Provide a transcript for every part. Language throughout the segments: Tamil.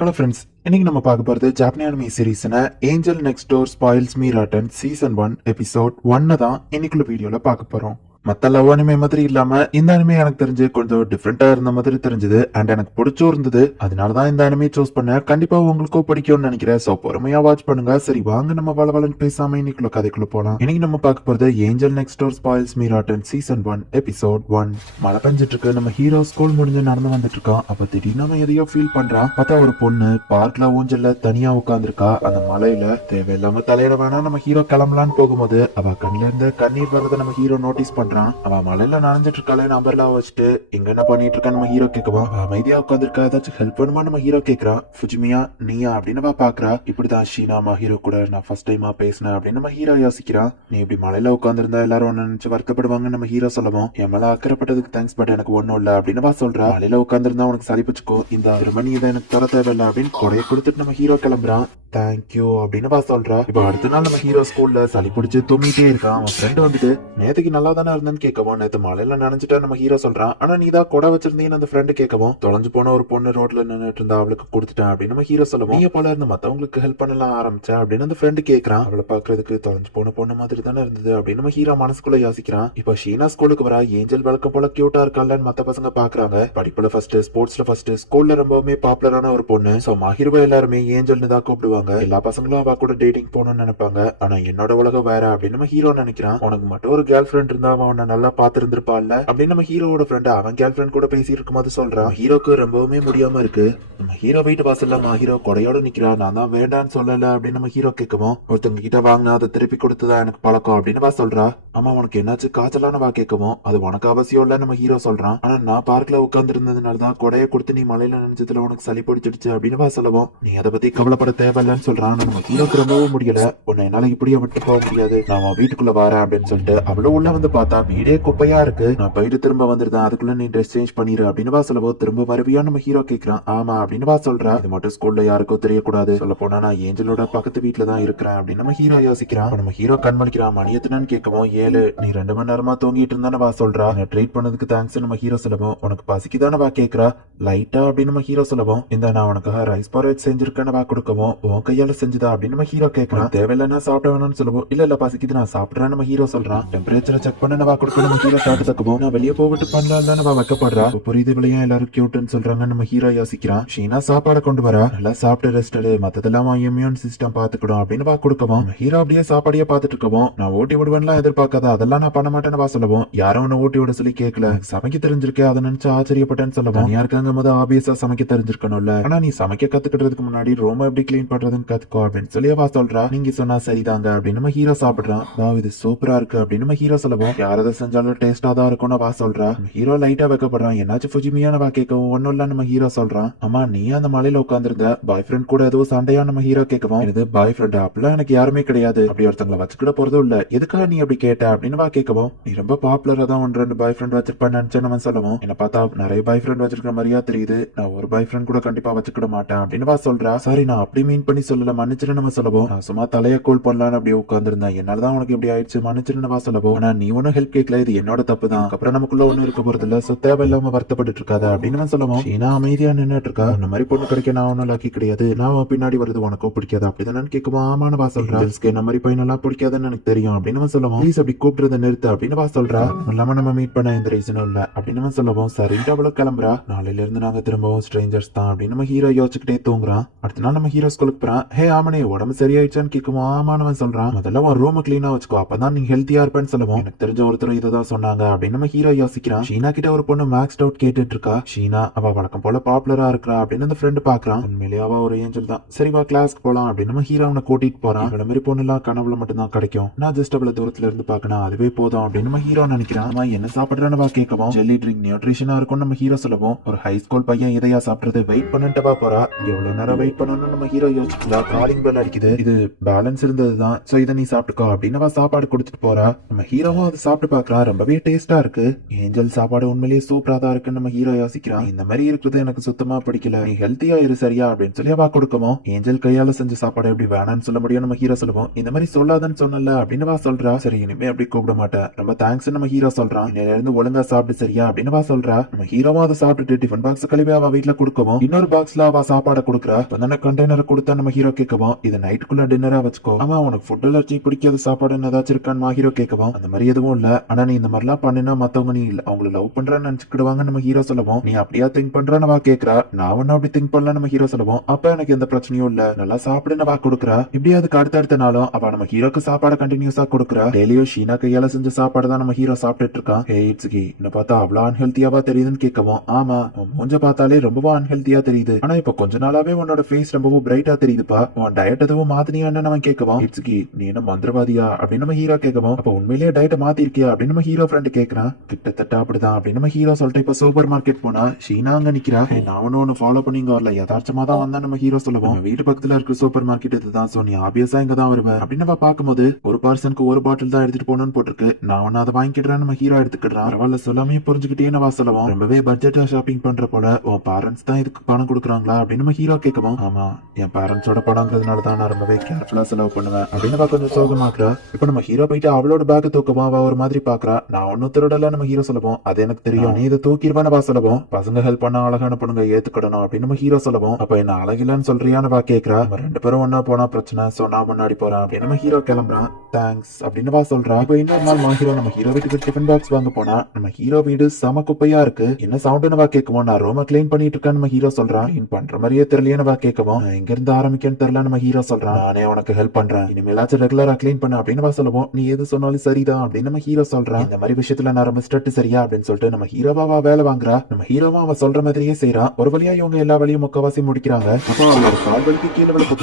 ஹலோ ஃப்ரெண்ட்ஸ், இன்னைக்கு நம்ம பார்க்க போகிறது ஜாப்பனீஸ் அனிமி சீரீஸ்னா Angel Next Door Spoils Me Rotten season 1 episode 1 தான் இன்னைக்குள்ள வீடியோல பார்க்க போறோம். மற்ற லவ் அனிமே மாதிரி இல்லாம இந்த அனிமே எனக்கு தெரிஞ்சு கொஞ்சம் டிஃப்ரெண்டா இருந்த மாதிரி தெரிஞ்சது அண்ட் எனக்கு பிடிச்சும் இருந்தது. அதனாலதான் இந்த அனிமே சூஸ் பண்ணேன். கண்டிப்பா உங்களுக்கும் பிடிக்கும்னு நினைக்கிறேன். சோ பொறுமையா வாட்ச் பண்ணுங்க. சரி வாங்க நம்ம வளவலன்னு பேசாம இன்னைக்குள்ள கதைக்குள்ள போலாம். இன்னைக்கு நம்ம பார்க்க போறது angel Next Door Spoils Me Rotten season 1 episode 1. மழை பெஞ்சிட்டு இருக்கு. நம்ம ஹீரோ ஸ்கூல் முடிஞ்சு நடந்து வந்துட்டு இருக்கான். அப்ப திடீர்னு நம்ம எதையோ ஃபீல் பண்றான். பார்த்தா ஒரு பொண்ணு பார்க்ல ஊஞ்சல்ல தனியா உட்காந்துருக்கா. அந்த மலையில தேவையில்லாம தலையிட வேணா நம்ம ஹீரோ கிளம்பலான்னு போகும்போது அவ கண்ணுல இருந்து கண்ணீர் வர்றதை நம்ம ஹீரோ நோட்டீஸ் பண்றான். அவ மலையில நனைஞ்சிட்டு இருக்காளே நம்பர்லா வச்சுட்டு இங்க என்ன பண்ணிட்டு இருக்கா நம்ம ஹீரோ கேட்கவா. அமைதியா உட்காந்துருக்கா. ஏதாச்சும் ஹெல்ப் பண்ணுமா நம்ம ஹீரோ கேக்குறான். ஃபுஜிமியா நீயா அப்படின்னு பாக்குறா. இப்படிதான் ஷீனா ஹீரோ கூட நான் ஃபர்ஸ்ட் டைமா பேசினேன் அப்படின்னு நம்ம ஹீரோ யோசிக்கிறான். நீ இப்படி மலையில உட்காந்துருந்தா எல்லாரும் ஒன்னு நினைச்சு வருத்தப்படுவாங்க நம்ம ஹீரோ சொல்லவும். என் மேல அக்கறைப்பட்டதுக்கு தேங்க்ஸ், பட் எனக்கு ஒன்னும் இல்ல அப்படின்னு சொல்றா. மலையில உட்காந்துருந்தா உனக்கு சளிப்பிச்சுக்கோ, இந்த திருமணி இதை எனக்கு தர தேவையில்ல அப்படின்னு கொடைய கொடுத்துட்டு நம்ம ஹீரோ கிளம்புறான். தேங்க்யூ அப்படின்னு சொல்றா. இப்ப அடுத்த நாள் நம்ம ஹீரோ ஸ்கூல்ல சளி பிடிச்சு தும்மிட்டே இருக்கான். அவன் ஃப்ரெண்ட் வந்துட்டு நேத்துக்கு நல்லா தானே இருந்தேன்னு கேட்கவும், நேத்து மலையில நினைச்சிட்டா நம்ம ஹீரோ சொல்றான். ஆனா நீ தான் கொடை வச்சிருந்தீங்கன்னு அந்த ஃப்ரெண்டு கேட்கவும், தொலைஞ்சு போன ஒரு பொண்ணு ரோட்ல நின்னுட்டு இருந்தா அவளுக்கு கொடுத்துட்டேன் அப்படின்னு நம்ம ஹீரோ சொல்லவும், நீ போல இருந்து மத்தவங்களுக்கு ஹெல்ப் பண்ணலாம் ஆரம்பிச்சேன் அப்படின்னு அந்த ஃப்ரெண்டு கேட்கறான். அவளை பாக்குறதுக்கு தொலைஞ்சு போன பொண்ணு மாதிரி தானே இருந்தது அப்படின்னு நம்ம ஹீரோ மனசுக்குள்ள யோசிக்கிறான். இப்ப ஷீனா ஸ்கூலுக்கு வரா. ஏஞ்சல் வழக்கம் போல கியூட்டா இருக்கான்னு மத்த பசங்க பாக்குறாங்க. படிப்புல ஃபர்ஸ்ட், ஸ்போர்ட்ஸ்ல ஃபர்ஸ்ட், ஸ்கூல்ல ரொம்பவுமே பாப்புலரான ஒரு பொண்ணு. சோ மஹிருவா எல்லாருமே ஏஞ்சல்னு தான் கூப்பிடுவாங்க. எல்லா பசங்களும் அவ கூட டேட்டிங் போகணும்னு நினைப்பாங்க. ஆனா என்னோட உலகம் வேற அப்படின்னு நம்ம ஹீரோ நினைக்கிறான். உனக்கு மட்டும் ஒரு கேர்ள் ஃபிரெண்ட் இருந்தா அவன் உன்னை நல்லா பாத்துருந்துருப்பான்ல அப்படின்னு நம்ம ஹீரோட ஃப்ரெண்ட் அவன் கேர்ள் ஃபிரெண்ட் கூட பேசி இருக்கும்போது சொல்றான். ஹீரோக்கு ரொம்பவுமே முடியாம இருக்கு. நம்ம ஹீரோ வீட்டு வாசல்ல ஹீரோ கொடையோட நிக்கிறான். நான் தான் வேண்டான்னு சொல்லல அப்படின்னு நம்ம ஹீரோ கேட்கவும், ஒருத்தங்க கிட்ட வாங்கினா அதை திருப்பி கொடுத்துதான் எனக்கு பழக்கம் அப்படின்னு சொல்றா. ஆமா உனக்கு என்னாச்சு காய்ச்சலான வா கேட்கவும், அது உனக்கு அவசியம் இல்ல நம்ம ஹீரோ சொல்றான். ஆனா நான் பார்க்ல உட்கார்ந்து இருந்ததுனாலதான் கொடையை கொடுத்து நீ மலையில நினைச்சதுல உனக்கு சளி பிடிச்சிடுச்சு அப்படின்னு சொல்லவும், நீ அதை பத்தி கவலைப்பட தேவையில்லன்னு சொல்றான். நம்ம ஹீரோக்கு ரொம்பவும் முடியல. உன்னை என்னால இப்படியே விட்டு போக முடியாது, நான் வீட்டுக்குள்ள வரேன் அப்படின்னு சொல்லிட்டு அவ்வளவு உள்ள வந்து பார்த்தா வீடே குப்பையா இருக்கு. நான் போயிட்டு திரும்ப வந்துருந்தேன், அதுக்குள்ள நீ ட்ரெஸ் சேஞ்ச் பண்ணிரு அப்படின்னு சொல்லவோ, திரும்ப வருவியா நம்ம ஹீரோ கேட்கிறான். ஆமா அப்படின்னு சொல்றா. இது மட்டும் ஸ்கூல்ல யாருக்கும் தெரியக்கூடாது. சொல்ல போனா நான் ஏஞ்சலோட பக்கத்து வீட்டுல தான் இருக்கிறேன் அப்படின்னு நம்ம ஹீரோ யோசிக்கிறான். நம்ம ஹீரோ கண்மணிக்கிறான். மணி எத்தனைன்னு கேட்கவும் 7. நீ 2 மணி நேரமா தூங்கிட்டு இருந்தானே சொல்றா. என்ன ட்ரீட் பண்ணதுக்கு தேங்க்ஸ் நம்ம ஹீரோ சொல்லவும், உனக்கு பசிக்குதானே கேக்குறா லைட்டா அப்படின்னு நம்ம ஹீரோ சொல்லவும், இந்த நான் உனக்காக ரைஸ் பாரேட் செஞ்சிருக்கேன்னு கொடுக்கவும், உன் கையால செஞ்சுதா அப்படின்னு நம்ம ஹீரோ கேட்கறான். தேவையில்லைன்னா சாப்பிட வேணும்னு சொல்லவும், இல்ல பசிக்குது நான் சாப்பிடுறேன் நம்ம ஹீரோ சொல்றான். டெம்பரேச்சரை செக் பண்ண கொடுக்க நம்ம ஹீரோ ஷார்ட் தக்கவும், நான் வெளியே போட்டு பண்ணலாம் வைக்கப்படுறா. புரியுது விளையா எல்லாரும் கியூட்னு சொல்றாங்க நம்ம ஹீரோ யோசிக்கிறான். ஷீனா சாப்பாடு கொண்டு வரா. நல்லா சாப்பிட்டு ரெஸ்ட் எடு, மத்ததெல்லாம் இம்யூன் சிஸ்டம் பாத்துக்கிடும் அப்படின்னு கொடுக்கவும், ஹீரோ அப்படியே சாப்பாடியே பாத்துட்டு இருக்கவும், நான் ஊட்டி விடுவேன்லாம் எதிர்பார்க்காத, அதெல்லாம் நான் பண்ண மாட்டேன்னு சொல்லவும், யாரும் ஒன்னு ஊட்டி விட சொல்லி கேட்கல, சமைக்க தெரிஞ்சிருக்கேன் அதை நினைச்சு ஆச்சரியப்பட்டேன்னு சொல்லவும், யாருக்காங்க போது ஆபியஸா சமைக்க தெரிஞ்சிருக்கணும்ல, ஆனா நீ சமைக்க கத்துக்கிட்டதுக்கு முன்னாடி ரோம் எப்படி கிளீன் பண்றதுன்னு கத்துக்கோ அப்படின்னு சொல்லி சொல்றா. நீங்க சொன்னா சரிதாங்க அப்படின்னு நம்ம ஹீரோ சாப்பிடுறான். இது சூப்பரா இருக்கு அப்படின்னு நம்ம ஹீரோ சொல்லவும், யாரதை செஞ்சாலும் டேஸ்டா தான் இருக்கும்னு சொல்றா. ஹீரோ லைட்டா வைக்கப்படுறான். என்னாச்சு ஃபுஜிமியான கேட்கவும், ஒன்னும் இல்ல நம்ம ஹீரோ சொல்றான். ஆமா நீ அந்த மலையில உட்காந்துருந்த பாய் ஃப்ரெண்ட் கூட ஏதோ சண்டையா நம்ம ஹீரோ கேட்கவும், இது பாய் ஃப்ரெண்ட் அப்படிலாம் எனக்கு யாருமே கிடையாது, அப்படி ஒருத்தங்களை வச்சுக்கிட போறதும் இல்ல, எதுக்காக நீ அப்படி கேட்ட அப்படின்னு கேட்கவும், நீ ரொம்ப பாப்புலரா தான் 1-2 பாய் ஃப்ரெண்ட் வச்சிருப்பேன்னு நினைச்சேன் நம்ம சொல்லவும், என்ன பார்த்தா நிறைய பாய் ஃப்ரெண்ட் வச்சிருக்கிற மாதிரியா தெரியுது, நான் ஒரு பாய் ஃப்ரெண்ட் கூட கண்டிப்பா வச்சுக்கிட மாட்டேன் அப்படின்னு சொல்றா. சாரி நான் அப்படி மீன் பண்ணி சொல்லல, மன்னிச்சிரு நம்ம சொல்லவும், நான் சும்மா தலைய கூல் பண்ணலான்னு அப்படியே உட்கார்ந்துருந்தேன், என்னாலதான் உனக்கு இப்படி ஆயிடுச்சு, மன்னிச்சிருன்னு சொல்லவும், ஆனா நீ ஒன்னும் ஹெல்ப் கேட்கல, இது என்னோட தப்பு தான், அப்புறம் நமக்குள்ள ஒண்ணு இருக்க போறது இல்ல, சோ தேவையில்லாம வருத்தப்பட்டு இருக்காத அப்படின்னு சொல்லவும், ஷீனா அமைதியா நின்னுட்டு இருக்கா. இந்த மாதிரி பொண்ணு கிடைக்க நான் ஒன்னும் லக்கி கிடையாது, நான் பின்னாடி வருது உனக்கும் பிடிக்காது அப்படிதான் கேட்கவும், ஆமான்னு சொல்றா. இந்த மாதிரி பையனெல்லாம் பிடிக்காதுன்னு எனக்கு தெரியும் அப்படின்னு சொல்லவும், ப்ளீஸ் அப்படி கூப்பிடுறத நிறுத்து அப்படின்னு சொல்றா. இல்லாம நம்ம மீட் பண்ண எந்த ரீசனும் இல்ல அப்படின்னு சொல்லவும், சரிட்டு அவ்வளவு கிளம்புறா. நாளையில இருந்து நாங்க திரும்பவும் ஸ்ட்ரேஞ்சர்ஸ் தான் அப்படின்னு நம்ம ஹீரோ யோசிச்சுக்கிட்டே தூங்குறான். அடுத்த நாள் நம்ம ஹீரோ ஸ்கூலுக்கு போறான். ஹே ஆமனே உடம்பு சரியாயிடுச்சான்னு கேட்கும். ஆமானவன் சொல்றான். முதல்ல உன் ரூம் கிளீனா வச்சுக்கோ, அப்பதான் நீ ஹெல்த்தியா இருப்பேன்னு சொல்லவும், எனக்கு தெரிஞ்ச ஒருத்தர் இதான் சொன்னாங்க அப்படின்னு நம்ம ஹீரோ யோசிக்கிறான். ஷீனா கிட்ட ஒரு பொண்ணு மேக்ஸ் டவுட் கேட்டுட்டு இருக்கா. ஷீனா அவ வழக்கம் போல பாப்புலரா இருக்கா அப்படின்னு அந்த ஃப்ரெண்ட் பாக்குறான். உண்மையிலேயே அவ ஒரு ஏஞ்சல் தான். சரி வா கிளாஸ்க்கு போலாம் அப்படின்னு நம்ம ஹீரோ அவனை கூட்டிட்டு போறான். இந்த மாதிரி பொண்ணு எல்லாம் கனவுல மட்டும் தான் கிடைக்கும், நான் ஜஸ்ட் அவள தூரத்துல இருந்து பாக்கணும், அதுவே போதும் அப்படின்னு நம்ம ஹீரோ நினைக்கிறான். அவன் என்ன சாப்பிடுறான்னு கேட்கவும், ஜெல்லி ட்ரிங்க் நியூட்ரிஷனா இருக்கும் நம்ம ஹீரோ சொல்லவும், ஒரு ஹை ஸ்கூல் பையன் இதையா சாப்பிடுறது, வெயிட் பண்ணிட்டு போறா. எவ்வளவு நேரம் வெயிட் பண்ணணும்னு நம்ம ஹீரோ யோசிச்சுட்டு இந்த காலிங் பெல் அடிக்குது, இது பேலன்ஸ் இருந்ததுதான், சோ இதை நீ சாப்பிட்டுக்கோ அப்படின்னு அவ சாப்பாடு கொடுத்துட்டு போறா. நம்ம ஹீரோவும் அதை சாப்பிட்டு பாக்குறா, ரொம்பவே டேஸ்டா இருக்கு. ஏஞ்சல் சாப்பாடு உண்மையிலேயே சூப்பரா தான் இருக்குன்னு நம்ம ஹீரோ யோசிக்கிறான். இந்த மாதிரி இருக்கிறது எனக்கு சுத்தமா பிடிக்கல, நீ ஹெல்த்தியா இரு சரியா அப்படின்னு சொல்லி அவ கொடுக்கவும், ஏஞ்சல் கையால செஞ்ச சாப்பாடு எப்படி வேணான்னு சொல்ல முடியும் நம்ம ஹீரோ சொல்லுவோம். இந்த மாதிரி சொல்லாதன்னு சொன்னல அப்படின்னு வா சொல்றா. சரி இனிமே அப்படி கூப்பிட மாட்டேன், ரொம்ப தேங்க்ஸ் நம்ம ஹீரோ சொல்றான். இன்னையில இருந்து ஒழுங்கா சாப்பிட்டு சரியா அப்படின்னு வா சொல்றா. நம்ம ஹீரோவும் அதை சாப்பிட்டுட்டு டிஃபன் பாக்ஸ் கழுவி அவ வீட்டுல கொடுக்கவும், இன்னொரு பாக்ஸ்ல அவ சாப்பாடை கொடுக்குறா. கண்டெய்னர் கொடுத்தா நம்ம ஹீரோ கேட்கவும், இது நைட்டுக்குள்ள டின்னரா வச்சுக்கோ, ஆமா உனக்கு ஃபுட் அலர்ஜி பிடிக்காத சாப்பாடு ஏதாச்சும் இருக்கான்னு ஹீரோ கேட்கவும், அந்த மாதிரி எதுவும் இல்ல, ஆனா நீ இந்த மாதிரிலாம் பண்ணினா மத்தவங்க நீ இல்ல அவங்களை லவ் பண்றேன்னு நினைச்சுக்கிடுவாங்க நம்ம ஹீரோ சொல்லுவோம். நீ அப்படியா திங்க் பண்றன்னு கேக்குறா. நான் ஒன்னும் அப்படி திங்க் பண்ணல நம்ம ஹீரோ சொல்லுவோம். அப்ப எனக்கு எந்த பிரச்சனையும் இல்ல, நல்லா சாப்பிடுன்னு கொடுக்குறா. இப்படி அதுக்கு அடுத்த நாளும் அவ நம்ம ஹீரோக்கு சாப்பாடு கண்டினியூஸா கொடுக்குறா. டெய்லியும் ஷீனா கையால செஞ்ச சாப்பாடு தான் நம்ம ஹீரோ சாப்பிட்டுட்டு இருக்கான். ஹே இட்ஸ்கி, என்ன பார்த்தா அவ்வளவு அன்ஹெல்த்தியாவா தெரியுதுன்னு கேட்கவும், ஆமா உன் மூஞ்ச பார்த்தாலே ரொம்பவும் அன்ஹெல்த்தியா தெரியுது, ஆனா இப்ப கொஞ்ச நாளாவே உன்னோட ஃபேஸ் ரொம்பவும் பிரைட்டா தெரியுதுப்பா, உன் டயட் எதுவும் மாத்தினியான்னு நம்ம கேட்கவும், இட்ஸ்கி நீ என்ன மந்திரவாதியா அப்படின்னு நம்ம ஹீரோ கேட்கவும், அப்ப உண்மையிலேயே டயட்டை மாத்திருக்கியா அப்படின்னு நம்ம ஹீரோ ஃப்ரெண்ட் கேட்கறான். கிட்டத்தட்ட அப்படிதான் அப்படின்னு நம்ம ஹீரோ சொல்லிட்டு இப்ப சூப்பர் மார்க்கெட் போனா ஷீனா அங்க நிக்கிறா. நான் ஒன்னு ஃபாலோ பண்ணி இங்க வரல, யதார்த்தமா தான் வந்தா நம்ம ஹீரோ சொல்லுவோம். வீட்டு பக்கத்துல இருக்க சூப்பர் மார்க்கெட் இதுதான், சோ நீ ஆபியஸா இங்க தான் வருவ அப்படின்னு நம்ம பாக்கும்போது, ஒரு பர்சனுக்கு ஒரு பாட்டில் தான் எடுத்துட்டு போகணும்னு போட்டிருக்கு, நான் ஒன்னு அதை வாங்கிக்கிறேன் நம்ம ஹீரோ எடுத்துக்கிட்டான். பரவாயில்ல சொல்லாமே புரிஞ்சுக்கிட்டே நம்ம சொல்லுவோம். ரொம்பவே பட்ஜெட்டா ஷாப்பிங் பண்ற போல, உன் பேரண்ட்ஸ் தான் இதுக்கு பணம் கொடுக்குறாங்களா அப்படின்னு நம்ம ஹீரோ கேட்கவும், ஆமா என் பேரண்ட்ஸோட படங்கிறதுனால தான் நான் ரொம்பவே கேர்ஃபுல்லா செலவு பண்ணுவேன் அப்படின்னு கொஞ்சம் சோகமாக்குறா. இப்ப நம்ம ஹீரோ போயிட்டு அவளோட பேக் தூக்கமா அவ ஒரு மாதிரி பாக்குறா. நான் ஒன்னும் திருடல நம்ம ஹீரோ சொல்லுவோம், அது எனக்கு தெரியும், நீ இதை தூக்கிடுவான்னு வா சொல்லுவோம். பசங்க ஹெல்ப் பண்ண அழகான பொண்ணுங்க ஏத்துக்கிடணும் அப்படின்னு நம்ம ஹீரோ சொல்லுவோம். அப்ப என்ன அழகிலன்னு சொல்றியான்னு வா கேக்குறா. நம்ம ரெண்டு பேரும் ஒன்னா போனா பிரச்சனை, சோ நான் முன்னாடி போறேன் அப்படின்னு நம்ம ஹீரோ கிளம்புறான். தேங்க்ஸ் அப்படின்னு வா சொல்றா. இப்ப இன்னொரு நாள் ஹீரோ நம்ம ஹீரோ வீட்டுக்கு டிஃபன் பாக்ஸ் வாங்க போனா நம்ம ஹீரோ வீடு சம குப்பையா இருக்கு. என்ன சவுண்ட்னு வா கேட்கவும், நான் ரூம கிளீன் பண்ணிட்டு இருக்கேன்னு நம்ம ஹீரோ சொல்றான். கிளீன் பண்ற மாதிரியே தெரியலன்னு வா கேட்கவும், எங்க இருந்து ஆரம்பிக்கன்னு தெரியல நம்ம ஹீரோ சொல்றான். நானே உனக்கு ஹெல்ப் பண்றேன், இனிமேலாச்சும் ரெகுலரா கிளீன் பண்ண அப்படின்னு வா சொல்லுவோம். நீ எது சொன்னாலும் சரிதான் அப்படின்னு நம்ம ஹீரோ சொல்றான். இந்த மாதிரி விஷயத்துல நான் ரொம்ப ஸ்ட்ரிக்ட் சரியா அப்படின்னு சொல்லிட்டு நம்ம ஹீரோவா வேலை வாங்குறா. நம்ம ஹீரோவா அவ சொல்ற மாதிரியே செய்யறான். ஒரு வழியா இவங்க எல்லா வழியும் முக்கவாசி முடிக்கிறாங்க. அப்போ அவளோட கால் வலிக்கு கீழே விழுக்க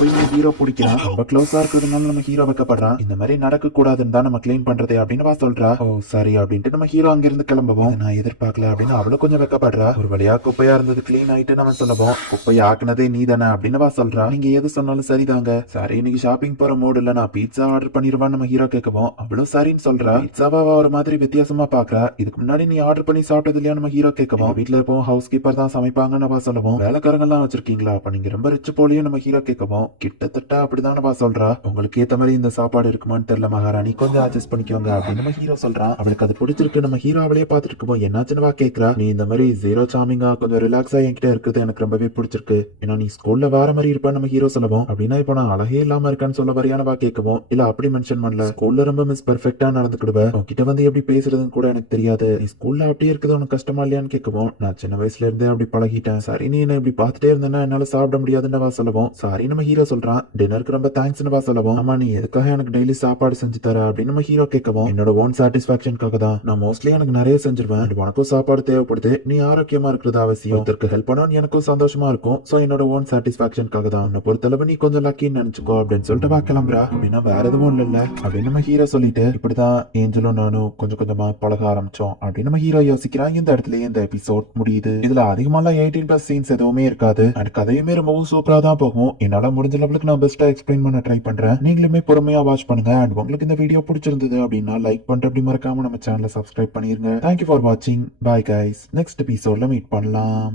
போய் ஹீரோ பிடிக்கிறான். ரொம்ப க்ளோஸா இருக்கிறதுனால நம்ம ஹீரோ வைக்கப்படுறான். இந்த மாதிரி நடக்க கூடாதுன்னு தான் நம்ம கிளீன் பண்றதே அப்படின்னு வா சொல்றா. ஓ சரி அப்படின்ட்டு நம்ம ஹீரோ அங்க இருந்து கிளம்புவோம். நான் எதிர்பார்க்கல அப்படின்னு அவளும் கொஞ்சம் வைக்கப்படுறா. ஒரு வழியா குப்பையா இருந்தது கிளீன் ஆயிட்டு நம்ம சொல்லுவோம். குப்பையை ஆக்குனதே நீ தானே அப்படின்னு வா சொல்றா. நீங்க எது சொன்னாலும் சரிதாங்க, சரி இன்னைக்கு ஷாப்பிங் போற மூடு இல்ல, நான் பீட்சா ஆர்டர் பண்ணிடுவான்னு நம்ம ஹீரோ கேட்கவும், அவளும் சரின்னு சொல்றா. பீட்சாவா ஒரு மாதிரி வித்தியாசமா பாக்குறா. இதுக்கு முன்னாடி நீ ஆர்டர் பண்ணி சாப்பிட்டது இல்லையா நம்ம ஹீரோ கேட்கவும், வீட்டுல எப்போ ஹவுஸ் கீப்பர் தான் சமைப்பாங்கன்னு வா சொல்லுவோம். வேலைக்காரங்க எல்லாம் வச்சிருக்கீங்களா, அப்ப நீங்க ரொம்ப ரிச் போலியும் நம்ம ஹீரோ கேட்கவும், கிட்டத்தட்ட அப்படிதான் வா சொல்றா. உங்களுக்கு ஏத்த மாதிரி இந்த சாப்பாடு இருக்குமான்னு தெரியல மகாராணி, கொஞ்சம் அட்ஜஸ்ட் பண்ணிக்கோங்க அப்படின்னு நம்ம ஹீரோ சொல்றான். அவளுக்கு அது பிடிச்சிருக்கு. நம்ம ஹீரோ அவளையே பாத்துட்டு இருக்கோம். என்னாச்சுன்னு வா கேக்குறா. நீ இந்த மாதிரி ஜீரோ சாமிங்கா கொஞ்சம் ரிலாக்ஸா என்கிட்ட இருக்குது எனக்கு ரொம்பவே பிடிச்சிருக்கு, ஏன்னா நீ ஸ்கூல்ல வேற மாதிரி இருப்பா நம்ம ஹீரோ சொல்லுவோம். அப்படின்னா இப்ப நான் அழகே இல்லாம இருக்கேன்னு சொல்ல வரையான வா கேட்கவும், இல்ல அப்படி மென்ஷன் பண்ணல, ஸ்கூல்ல ரொம்ப மிஸ் பெர்ஃபெக்ட்டா நடந்துக்கிடுவேன், உன்கிட்ட வந்து எப்படி பேசுறதுன்னு கூட எனக்கு தெரியாது, நீ ஸ்கூல்ல அப்படியே இருக்குது உனக்கு கஷ்டமா இல்லையான்னு கேட்கவும், நான் சின்ன வயசுல இருந்தே அப்படி பழகிட்டேன், சரி நீ என்ன இப்படி பாத்துட்டே இருந்தேன்னா என்னால சாப்பிட முடியாதுன்னு வா சொல்லுவோம். சாரி நம்ம ஹீரோ சொல்றான். டின்னருக்கு ரொம்ப தேங்க்ஸ்னு வா சொல்லுவோம். ஆமா நீ எதுக்காக எனக்கு டெய்லி சாப்பாடு செஞ்சு தர அப்படின்னு நம்ம ஹீரோ கேட்கவும், என்னோட ஓன் சாட்டிஸ்பாக்சனுக்காக தான், நான் மோஸ்ட்லி எனக்கு நிறைய செஞ்சிருவேன், உனக்கும் சாப்பாடு தேவைப்படுது, நீ ஆரோக்கியமா இருக்கிறது அவசியம், ஒருத்தருக்கு ஹெல்ப் பண்ணணும் எனக்கும் சந்தோஷமா இருக்கும், சோ என்னோட ஓன் சாட்டிஸ்பாக்சனுக்காக தான், உன்னை பொறுத்தளவு நீ கொஞ்சம் லக்கின்னு நினைச்சுக்கோ அப்படின்னு சொல்லிட்டு வா கிளம்புறா. அப்படின்னா வேற எதுவும் இல்ல அப்படின்னு நம்ம ஹீரோ சொல்லிட்டு, இப்படிதான் ஏஞ்சலும் நானும் கொஞ்சம் கொஞ்சமா பழக ஆரம்பிச்சோம் அப்படின்னு நம்ம ஹீரோ யோசிக்கிறான். இந்த இடத்துலயே இந்த எபிசோட் முடியுது. இதுல அதிகமாலாம் 18+ சீன்ஸ் எதுவுமே இருக்காது. அண்ட் கதையுமே ரொம்பவும் சூப்பரா தான் போகும். என்னால முடிஞ்ச லெவலுக்கு நான் பெஸ்டா எக்ஸ்பிளைன் பண்ண ட்ரை பண்றேன். நீங்களுமே பொறுமையா வாட்ச் பண்ணுங்க. அண்ட் உங்களுக்கு இந்த வீடியோ பிடிச்சிருந்தது அப்படின்னா லைக் பண்ணிட்டு அப்படி மறக்காம நம்ம சேனலை சப்ஸ்கிரைப் பண்ணிருங்க. தேங்க்யூ ஃபார் வாட்சிங். Bye guys. நெக்ஸ்ட் எபிசோட்ல மீட் பண்ணலாம்.